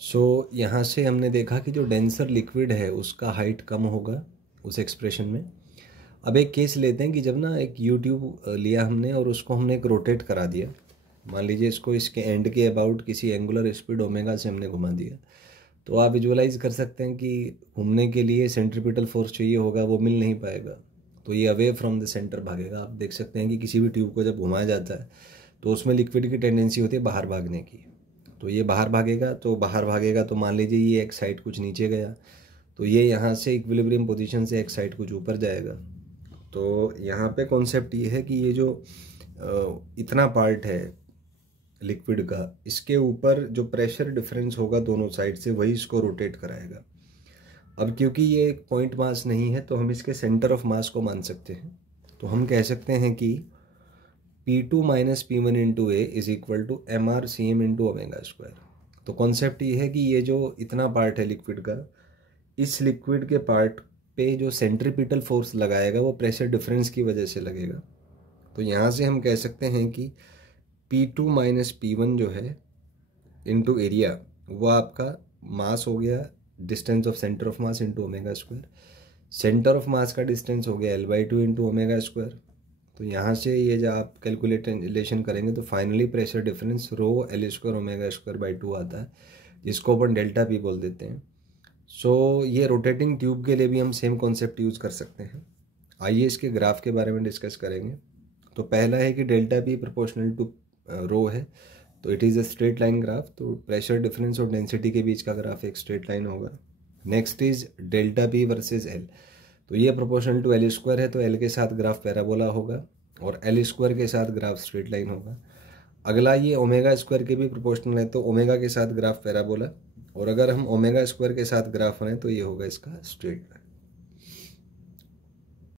यहाँ से हमने देखा कि जो डेंसर लिक्विड है उसका हाइट कम होगा उस एक्सप्रेशन में। अब एक केस लेते हैं कि जब ना एक यूट्यूब लिया हमने और उसको हमने एक रोटेट करा दिया, मान लीजिए इसको इसके एंड के अबाउट किसी एंगुलर स्पीड ओमेगा से हमने घुमा दिया, तो आप विजुअलाइज कर सकते हैं कि घूमने के लिए सेंट्रीपिटल फोर्स चाहिए होगा, वो मिल नहीं पाएगा, तो ये अवे फ्रॉम द सेंटर भागेगा। आप देख सकते हैं कि किसी भी ट्यूब को जब घुमाया जाता है तो उसमें लिक्विड की टेंडेंसी होती है बाहर भागने की, तो ये बाहर भागेगा, तो मान लीजिए ये एक साइड कुछ नीचे गया, तो ये यहाँ से इक्विलिब्रियम पोजीशन से एक साइड कुछ ऊपर जाएगा। तो यहाँ पे कॉन्सेप्ट ये है कि ये जो इतना पार्ट है लिक्विड का, इसके ऊपर जो प्रेशर डिफरेंस होगा दोनों साइड से, वही इसको रोटेट कराएगा। अब क्योंकि ये एक पॉइंट मास नहीं है तो हम इसके सेंटर ऑफ मास को मान सकते हैं, तो हम कह सकते हैं कि P2 minus P1 into A is equal to MR/CM into omega square. तो कॉन्सेप्ट ये है कि ये जो इतना पार्ट है लिक्विड का, इस लिक्विड के पार्ट पे जो सेंट्रीपिटल फोर्स लगाएगा वो प्रेशर डिफरेंस की वजह से लगेगा। तो यहाँ से हम कह सकते हैं कि P2 माइनस P1 जो है इंटू एरिया, वो आपका मास हो गया distance of centre of mass into omega square. Centre of mass का डिस्टेंस हो गया L/2 इंटू ओमेगा स्क्वायर। तो यहाँ से ये जब आप कैलकुलेशन करेंगे तो finally pressure difference rho L² omega square by 2 आता है, जिसको अपन डेल्टा पी बोल देते हैं। ये रोटेटिंग ट्यूब के लिए भी हम सेम कॉन्सेप्ट यूज़ कर सकते हैं। आइए इसके ग्राफ के बारे में डिस्कस करेंगे। तो पहला है कि डेल्टा पी प्रोपोर्शनल टू रो है, तो it is a straight line graph, तो प्रेशर डिफरेंस और डेंसिटी के बीच का ग्राफ एक स्ट्रेट लाइन होगा। Next is delta P versus L, तो ये प्रोपोर्शनल टू L² है, तो L के साथ ग्राफ पैराबोला होगा और L² के साथ ग्राफ स्ट्रेट लाइन होगा। अगला ये ओमेगा स्क्वायर के भी प्रोपोर्शनल है, तो ओमेगा के साथ ग्राफ पैराबोला, और अगर हम ओमेगा स्क्वायर के साथ ग्राफ बनाएं तो ये होगा इसका स्ट्रेट लाइन।